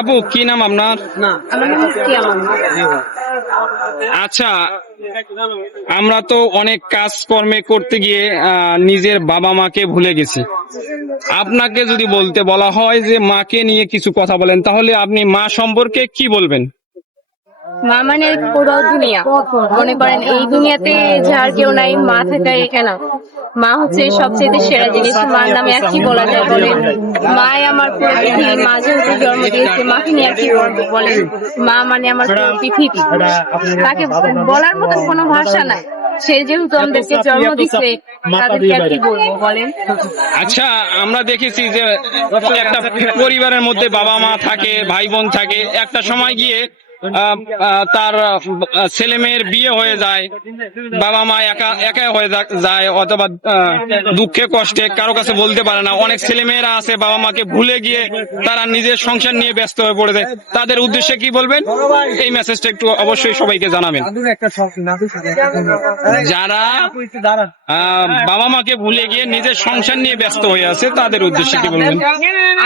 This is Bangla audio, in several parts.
আপু কি নাম আপনার? আচ্ছা, আমরা তো অনেক কাজকর্মে করতে গিয়ে নিজের বাবা মাকে ভুলে গেছি। আপনাকে যদি বলতে বলা হয় যে মাকে নিয়ে কিছু কথা বলেন, তাহলে আপনি মা সম্পর্কে কি বলবেন? মা মানে পুরো দুনিয়া। মনে করেন এই দুনিয়াতে যার কেউ নাই, মা থাকাই কেন। মা হচ্ছে সবচেয়ে সেরা জিনিস। মার নামে আর কি বলা যায় বলেন? মাই আমার পুরো পৃথিবী। মা যেহেতু জন্ম দিয়েছে, মাকে নিয়ে আর কি বলবো বলেন? মা মানে আমার পুরো পৃথিবী। তাকে বলার মতন কোনো ভাষা নাই। সে যেহেতু আমাদেরকে জন্ম দিচ্ছে, তাদেরকে আর কি বলবো বলেন? আচ্ছা, আমরা দেখেছি যে একটা পরিবারের মধ্যে বাবা মা থাকে, ভাই বোন থাকে, একটা সময় গিয়ে তার ছেলে মেয়ের বিয়ে হয়ে যায়, বাবা মা একা একা হয়ে যায়, অথবা দুঃখে কষ্টে কারো কাছে বলতে পারে না। অনেক ছেলে মেয়েরা আছে বাবা মাকে ভুলে গিয়ে তারা নিজের সংসার নিয়ে ব্যস্ত হয়ে পড়ে যায়। তাদের উদ্দেশ্যে কি বলবেন? এই মেসেজটা একটু অবশ্যই সবাইকে জানাবেন। যারা বাবা মাকে ভুলে গিয়ে নিজের সংসার নিয়ে ব্যস্ত হয়ে আছে, তাদের উদ্দেশ্যে কি বলবেন?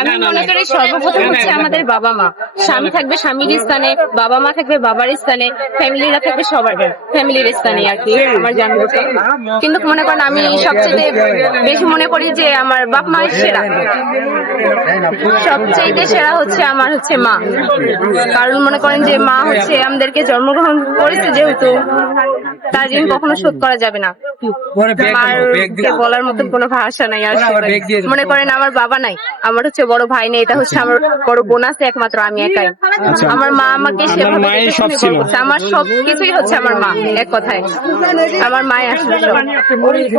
আমি মনে করি সর্বপ্রথম হচ্ছে আমাদের বাবা মা। স্বামী থাকবে স্বামীর স্থানে, বাবা মা থাকবে বাবার স্থানে, ফ্যামিলিরা থাকবে সবার ফ্যামিলির স্থানে আর কি আমার জানা হচ্ছে। কিন্তু মনে করেন আমি সবচেয়ে বেশি মনে করি যে আমার বাপ মা সেরা। সবচেয়ে সেরা হচ্ছে আমার হচ্ছে মা। কারণ মনে করেন যে মা হচ্ছে আমাদেরকে জন্মগ্রহণ করেছে, যেহেতু তার ঋণ কখনো শোধ করা যাবে না। মারকে বলার মতন কোনো ভাষা নাই। আর মনে করেন আমার বাবা নাই, আমার হচ্ছে বড় ভাই নেই, এটা হচ্ছে আমার বড় বোন আছে, একমাত্র আমি একাই। আমার মা আমাকে সেভাবে আমার সবকিছুই হচ্ছে আমার মা। এক কথায় আমার মায়ের আসলে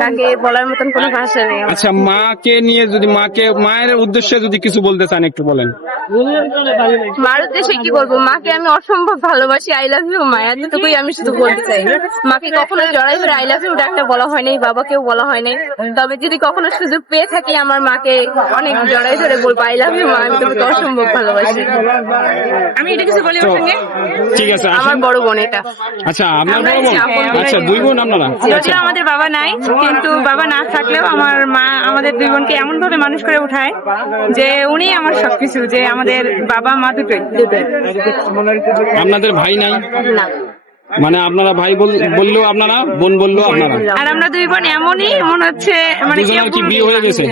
তাকে বলার মতন কোনো ভাষা নেই। আচ্ছা, মাকে নিয়ে যদি মায়ের উদ্দেশ্যে যদি কিছু বলতে চান একটু বলেন। মার উদ্দেশ্যে কি বলবো? মাকে আমি অসম্ভব ভালোবাসি। আই লাভ ইউ মা, এতটুকুই আমি শুধু বলতে চাই। মাকে কখনো জড়াই ধরে আই লাভ ইউ ডাকটা বলা হয় নাই, বাবাকেও বলা হয় নাই। তবে যদি কখনো সুযোগ পেয়ে থাকি, আমার মাকে অনেক জড়াই ধরে বলবো আই লাভ ইউ মা, আমি তোমাকে অসম্ভব ভালোবাসি। আমি এটা কিছু বলি ওর সঙ্গে? ঠিক আছে, আমার বড় বোন এটা। আচ্ছা, আপনার বড় বোন? আচ্ছা, দুই বোন আপনারা? যদিও আমাদের বাবা নাই, কিন্তু বাবা না থাকলেও আমার মা আমাদের দুই বোনকে এমন ভাবে মানুষ করে উঠায় যে উনি আমার সবকিছু, যে আমাদের বাবা মা দুটোই। আপনাদের ভাই নাই? না, মানে আপনারা ভাই বললেও আপনারা, বোন বললেও আপনারা? আর আমরা দুই বোন এমনই মনে হচ্ছে মানে দুজনের কি বিয়ে হয়ে গেছে?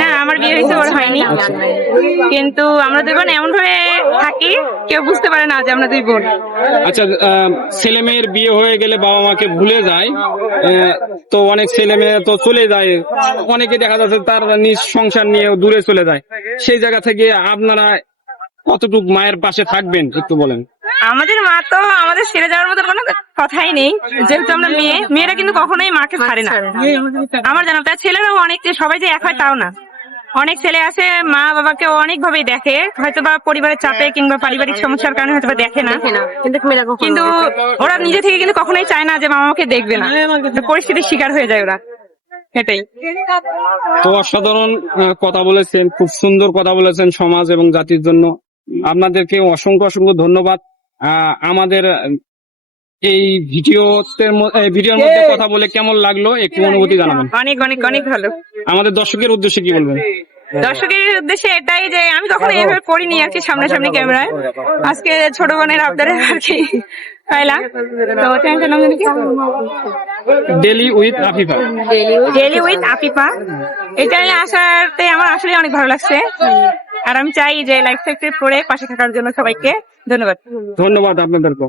না, আমার বিয়ে হয়েছে, ওর হয়নি। কিন্তু আমরা দুই বোন এমন ভাবে থাকি, কেউ বুঝতে পারে না যে আমরা দুই বোন। আচ্ছা, ছেলে মেয়ের বিয়ে হয়ে গেলে বাবা মাকে ভুলে যায়, তো অনেক ছেলে মেয়ে তো চলে যায়, অনেকে দেখা যাচ্ছে তার নিজ সংসার নিয়ে দূরে চলে যায়। সেই জায়গা থেকে আপনারা কতটুকু মায়ের পাশে থাকবেন একটু বলেন। আমাদের মা তো আমাদের ছেড়ে যাওয়ার মতো কোনো কথাই নেই, যেহেতু আমরা মেয়েরা কিন্তু কখনোই মাকে ছাড়ে না আমার জানা। তার ছেলেরাও অনেক, যে সবাই যে এক হয় তাও না। অনেক ছেলে আছে মা বাবাকে অনেক ভাবে দেখে, হয়তো বা পরিবারের চাপে কিংবা পারিবারিক সমস্যার কারণে হয়তো বা দেখে না, কিন্তু ওরা নিজে থেকে কিন্তু কখনোই চায় না যে মা বাবাকে দেখবে না। পরিস্থিতির শিকার হয়ে যায় ওরা, এটাই। তো অসাধারণ কথা বলেছেন, খুব সুন্দর কথা বলেছেন সমাজ এবং জাতির জন্য। আপনাদেরকে অসংখ্য অসংখ্য ধন্যবাদ। আমাদের এই ভিডিওর মধ্যে কথা বলে কেমন লাগলো একটু অনুভূতি জানাবেন। অনেক অনেক অনেক ভালো। আমাদের দর্শকের উদ্দেশ্যে কি বলবেন? দর্শকের উদ্দেশ্যে এটাই যে আমি কখনো এভাবে পড়িনি আর কি সামনাসামনি ক্যামেরায়। আজকে ছোট বোনের আবদারে আর কি পাইলাম। তো চ্যানেলটার নাম কি? Daily with Afifa. Daily with Afifa. এটাই আসাতে আমার আসলে অনেক ভালো লাগছে। আর আমি চাই যে লাইক সাবস্ক্রাইব করে পাশে থাকার জন্য সবাইকে ধন্যবাদ। ধন্যবাদ আপনাদেরকে।